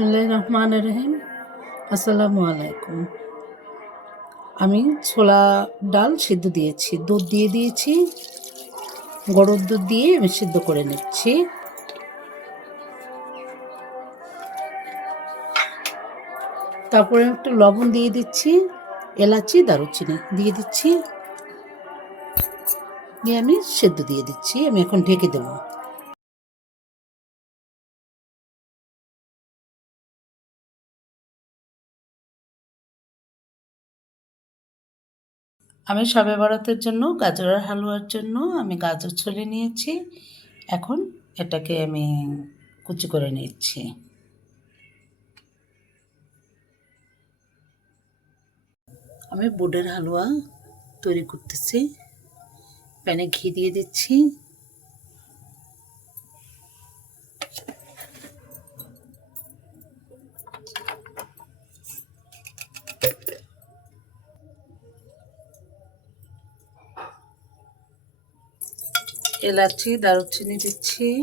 রহমান রহিম আসসালামু আলাইকুম আমি ছোলা ডাল সিদ্ধ দিয়েছি, দুধ দিয়ে দিয়েছি, গরুর দুধ দিয়ে আমি সিদ্ধ করে নিচ্ছি। তারপরে একটু লবণ দিয়ে দিচ্ছি, এলাচি, দারুচিনি দিয়ে দিচ্ছি। দিয়ে আমি সেদ্ধ দিয়ে দিচ্ছি, আমি এখন ঢেকে দেবো। আমি সবে বরাতের জন্য গাজরের হালুয়ার জন্য আমি গাজর ছলে নিয়েছি। এখন এটাকে আমি কুচি করে নিচ্ছি। আমি বুডের হালুয়া তৈরি করতেছি। প্যানে ঘি দিয়ে দিচ্ছি। এলাচি, দারুচিনি দিচ্ছি।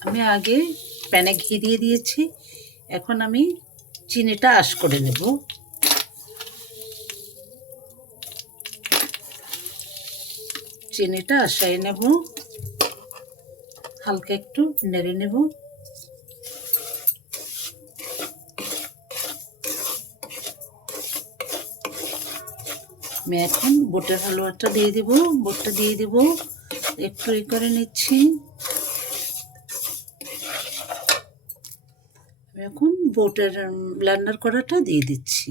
আমি আগে প্যানে ঘি দিয়ে দিয়েছি। এখন আমি চিনিটা আশ করে নেব। চিনিটা আশাই নেব। হালকা একটু নেড়ে নেব। আমি এখন বুটের হালুয়াটা দিয়ে দিব, বুটটা দিয়ে দিব। একটু ই করে নিচ্ছি। আমি এখন বুটের ব্লান্ডার করাটা দিয়ে দিচ্ছি।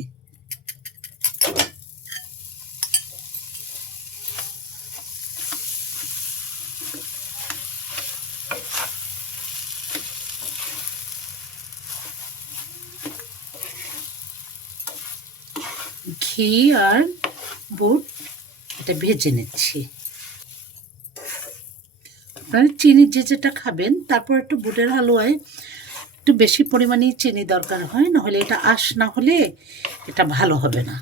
ঘি আর বুট এটা ভেজে নিচ্ছি। আপনারা চিনি যে যেটা খাবেন, তারপর একটু বুটের হালুয়ায় একটু বেশি পরিমাণেই চিনি দরকার হয়, নাহলে এটা আশ না হলে এটা ভালো হবে না।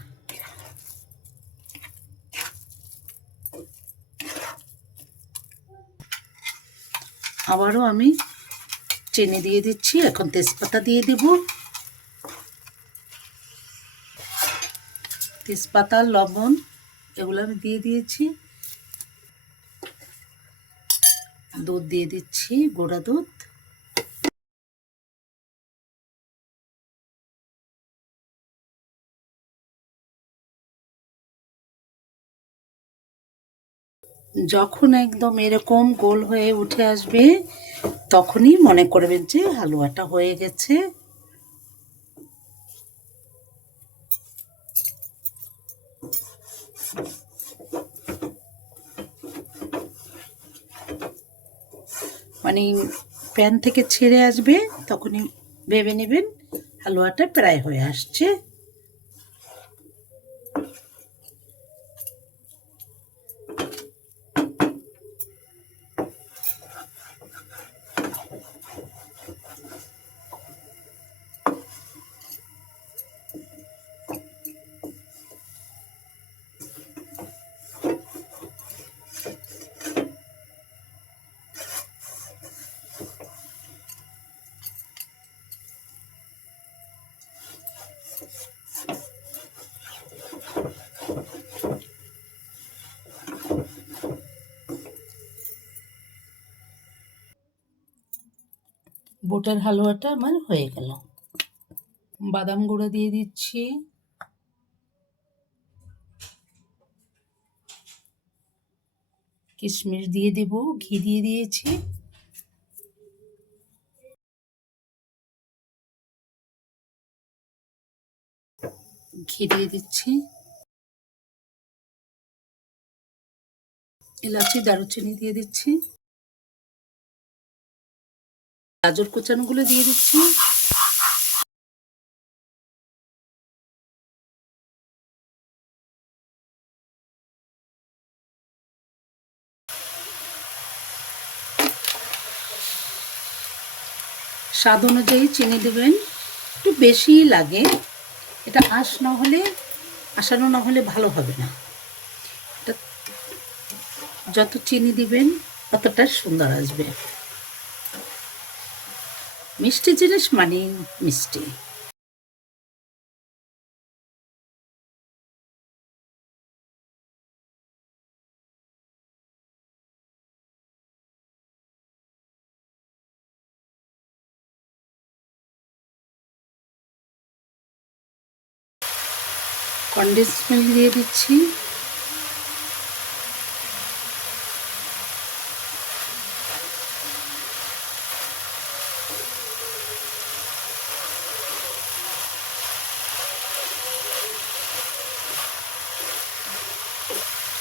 আবারও আমি চিনি দিয়ে দিচ্ছি, এখন তেজপাতা দিয়ে দেব। তেজপাতা, লবণ, এগুলো আমি দিয়ে দিয়েছি। দুধ দিয়ে দিচ্ছি গোড়া দুধ। যখন একদম এরকম গোল হয়ে উঠে আসবে, তখনই মনে করবেন যে হালুয়াটা হয়ে গেছে। মানে প্যান থেকে ছেড়ে আসবে তখনই ভেবে নেবেন হালুয়াটা প্রায় হয়ে আসছে। বুটের হালুয়াটা আমার হয়ে গেল। বাদাম গুঁড়ো দিয়ে দিচ্ছি। কিশমিশ দিয়ে দেব, ঘি দিয়ে দিয়েছি। ঘি দিয়ে দিচ্ছি। এলাচি, দারুচিনি দিয়ে দিচ্ছি। গাজর কুচানোগুলো দিয়ে দিচ্ছি। স্বাদ অনুযায়ী চিনি দেবেন। একটু বেশিই লাগে। এটা আঁশ না হলে আসানো না হলে ভালো হবে না। যত চিনি দিবেন, ততটা সুন্দর আসবে। মিষ্টি জিনিস মানে মিষ্টি। কন্ডেন্স মিল্ক দিয়ে দিচ্ছি।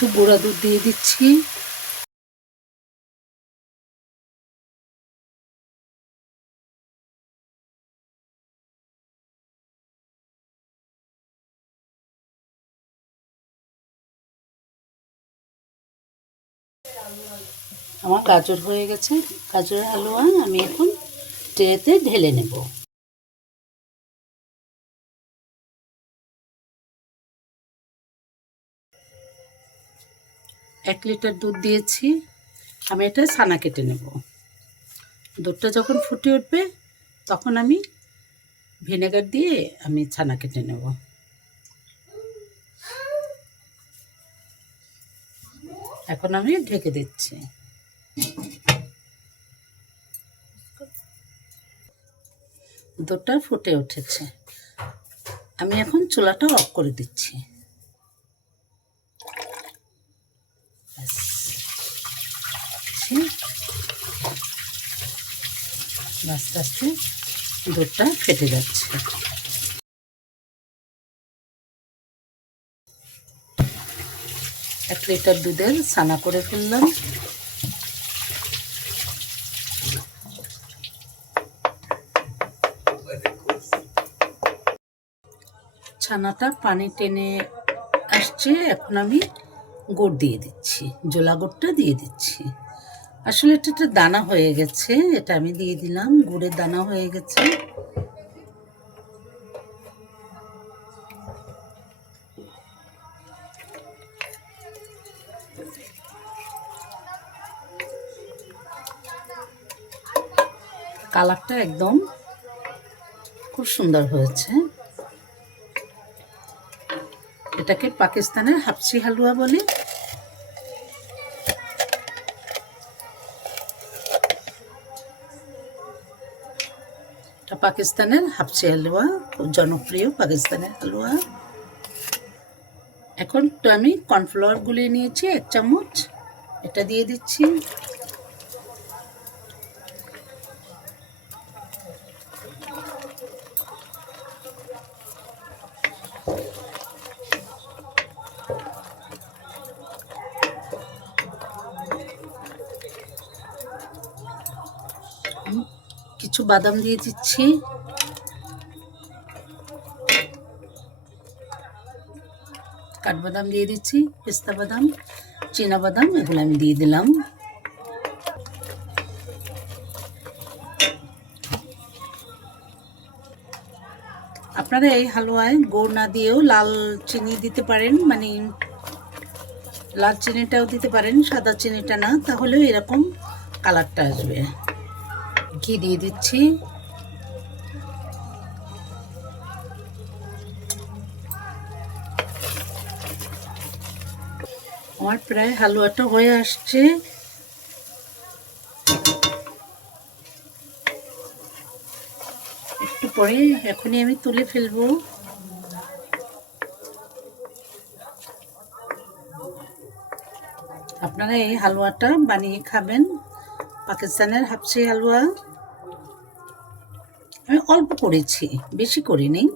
একটু গুঁড়া দুধ দিয়ে দিচ্ছি। আমার গাজর হয়ে গেছে। গাজরের হালুয়া আমি এখন ট্রেতে ঢেলে নেব। এক লিটার দুধ দিয়েছি, আমি এটা ছানা কেটে নেব। দুধটা যখন ফুটে উঠবে, তখন আমি ভিনেগার দিয়ে আমি ছানা কেটে নেব। এখন আমি ঢেকে দিচ্ছি। দুধটা ফুটে উঠেছে। আমি এখন চুলাটা অফ করে দিচ্ছি। আস্তে আস্তে দুধটা ফেটে যাচ্ছে। এক লিটার দুধের ছানা করে ফেললাম। ছানাটা পানি টেনে আসছে, এখন আমি গুড় দিয়ে দিচ্ছি, জোলা গুড়টা দিয়ে দিচ্ছি। আসলে এটা একটা দানা হয়ে গেছে, এটা আমি দিয়ে দিলাম, গুড়ের দানা হয়ে গেছে। কালারটা একদম খুব সুন্দর হয়েছে। এটাকে পাকিস্তানের হাফসি হালুয়া বলে। এটা পাকিস্তানের হাফসি হালুয়া, খুব জনপ্রিয় পাকিস্তানের হালুয়া। এখন তো আমি কর্নফ্লাওয়ার গুলিয়ে নিয়েছি, এক চামচ। এটা দিয়ে দিচ্ছি। বাদাম দিয়ে দিচ্ছি। কাঠবাদাম দিয়ে দিচ্ছি, পেস্তা বাদাম, চীনা বাদাম, এগুলো আমি দিয়ে দিলাম। আপনারা এই হালুয়ায় গুড় না দিয়েও লাল চিনি দিতে পারেন মানে লাল চিনিটাও দিতে পারেন, সাদা চিনিটা না, তাহলেও এরকম কালারটা আসবে। ঘি দিয়ে দিচ্ছি। আমার প্রায় হালুয়াটা হয়ে আসছে। একটু পরে এখনই আমি তুলে ফেলব। আপনারা এই হালুয়াটা বানিয়ে খাবেন। পাকিস্তানের হাফসি হালুয়া। আমি অল্প করেছি, বেশি করিনি।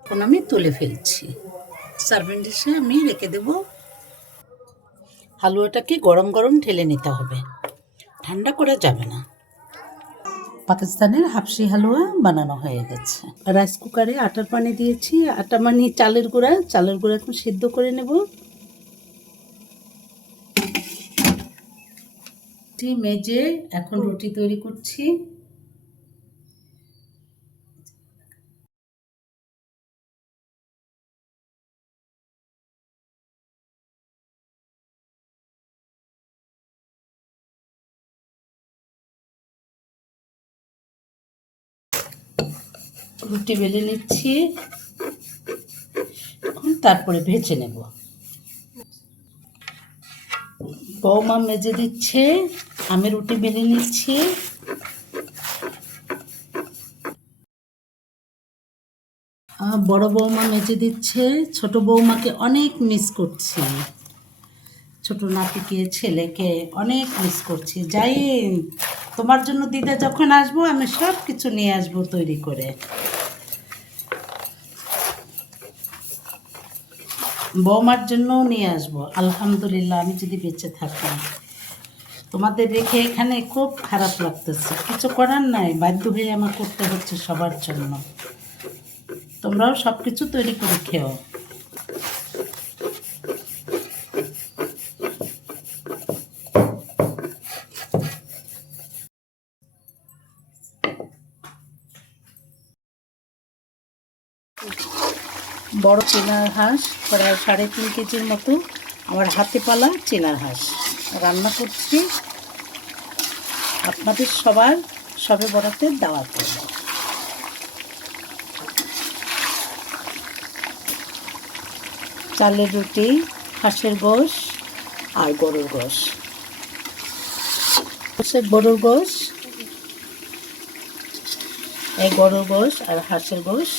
এখন আমি তুলে ফেলছি। সার্ভিং ডিশে আমি রেখে দেব। হালুয়াটাকে গরম গরম ঢেলে নিতে হবে। ঠান্ডা করা যাবে না। পাকিস্তানের হাফসি হালুয়া বানানো হয়ে গেছে। রাইস কুকারে আটার পানি দিয়েছি। আটা মানে চালের গুঁড়া। চালের গুঁড়া এখন সিদ্ধ করে নেব। একটি মেজে এখন রুটি তৈরি করছি। রুটি বেলে নিচ্ছি। এখন তারপরে ভেজে নেব। বৌমা মেজে দিচ্ছে। আমি রুটি বেলে নিচ্ছি। বড় বৌমা মেজে দিচ্ছে, ছোট বৌমাকে অনেক মিস করছি। ছোট নাতিকে, ছেলেকে অনেক মিস করছি। যাই তোমার জন্য দিদা যখন আসব, আমি সব কিছু নিয়ে আসব তৈরি করে। বৌমার জন্যও নিয়ে আসব। আলহামদুলিল্লাহ, আমি যদি বেঁচে থাকি। তোমাদের রেখে এখানে খুব খারাপ লাগতেছে। কিছু করার নাই, বাধ্য হয়ে আমার করতে হচ্ছে সবার জন্য। তোমরাও সব কিছু তৈরি করে খেও। বড় চেনার হাঁস, প্রায় সাড়ে তিন কেজির মতো। আমার হাতে পালা চেনার হাঁস। রান্না করছি। আপনাদের সবার সবে বড়াতে দাওয়াত করব চালের রুটি, হাঁসের গোশ আর গরুর গোশ। হাঁসের গরুর গোশ, এই গরুর গোশ আর হাঁসের গোশ।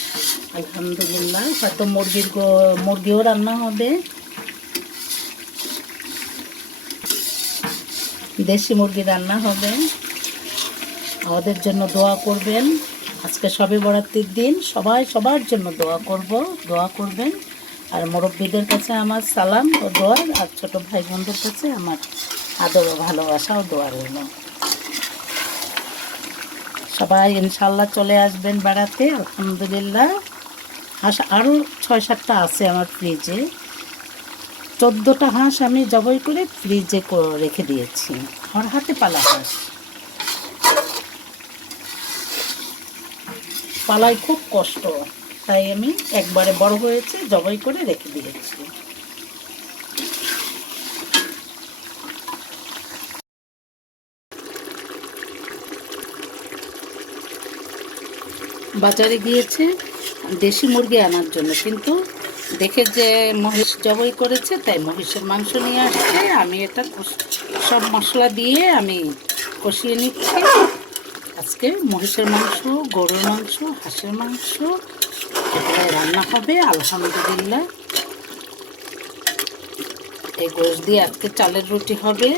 আলহামদুলিল্লাহ, হয়তো মুরগির মুরগিও রান্না হবে। দেশি মুরগি রান্না হবে। আমাদের জন্য দোয়া করবেন। আজকে সবে বরাত্রির দিন, সবাই সবার জন্য দোয়া করব, দোয়া করবেন। আর মুরব্বীদের কাছে আমার সালাম ও দোয়ার আর ছোট ভাই বোনদের কাছে আমার আদর ও ভালোবাসা ও দোয়া রইল। সবাই ইনশাল্লাহ চলে আসবেন বেড়াতে, আলহামদুলিল্লাহ। আরও ছয় সাতটা আছে আমার ফ্রিজে চোদ্দোটা হাঁস আমি জবাই করে ফ্রিজে রেখে দিয়েছি। আমার হাতে পালা হাঁস। পালায় খুব কষ্ট। তাই আমি একবারে বড় হয়েছে, জবাই করে রেখে দিয়েছি। বাজারে গিয়েছে দেশি মুরগি আনার জন্য, কিন্তু দেখে যে মহিষ জবাই করেছে, তাই মহিষের মাংস নিয়ে আসছে। আমি এটা সব মশলা দিয়ে আমি কষিয়ে নিচ্ছি। আজকে মহিষের মাংস, গরুর মাংস, হাঁসের মাংস রান্না হবে, আলহামদুলিল্লাহ। এই গোশ দিয়ে আজকে চালের রুটি হবে।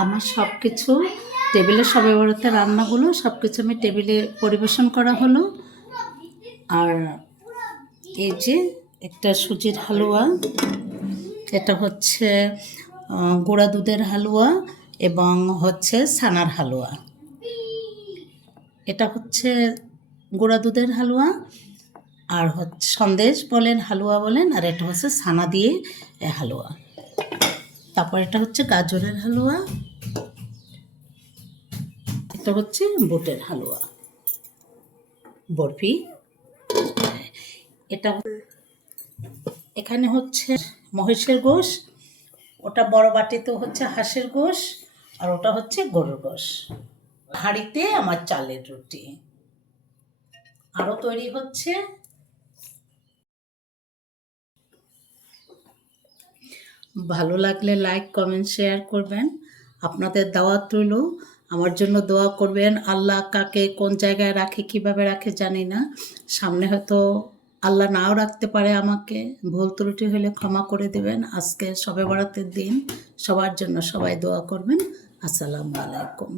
আমার সব কিছু টেবিলে সবে বড়তে রান্নাগুলো সব কিছু আমি টেবিলে পরিবেশন করা হলো। আর এই যে একটা সুজির হালুয়া, এটা হচ্ছে গুঁড়া দুধের হালুয়া এবং হচ্ছে ছানার হালুয়া। এটা হচ্ছে গুঁড়া দুধের হালুয়া আর হচ্ছে সন্দেশ বলেন, হালুয়া বলেন, আর এটা হচ্ছে ছানা দিয়ে হালুয়া। তারপর এটা হচ্ছে গাজরের হালুয়া। এটা হচ্ছে বুটের হালুয়া। বরফি। এটা এখানে হচ্ছে মহিষের গোশ। ওটা বড় বাটিতে হচ্ছে হাঁসের গোশ আর ওটা হচ্ছে গরুর গোশ। হাঁড়িতে আমার চালের রুটি। আরও তৈরি হচ্ছে ভালো লাগলে লাইক কমেন্ট শেয়ার করবেন। আপনাদের দাওয়াত রইল। আমার জন্য দোয়া করবেন, আল্লাহ কাকে কোন জায়গায় রাখে, কীভাবে রাখে জানি না। সামনে হয়তো আল্লাহ নাও রাখতে পারে আমাকে। ভুল ত্রুটি হলে ক্ষমা করে দেবেন। আজকে সবে বরাতের দিন সবার জন্য সবাই দোয়া করবেন। আসসালামু আলাইকুম।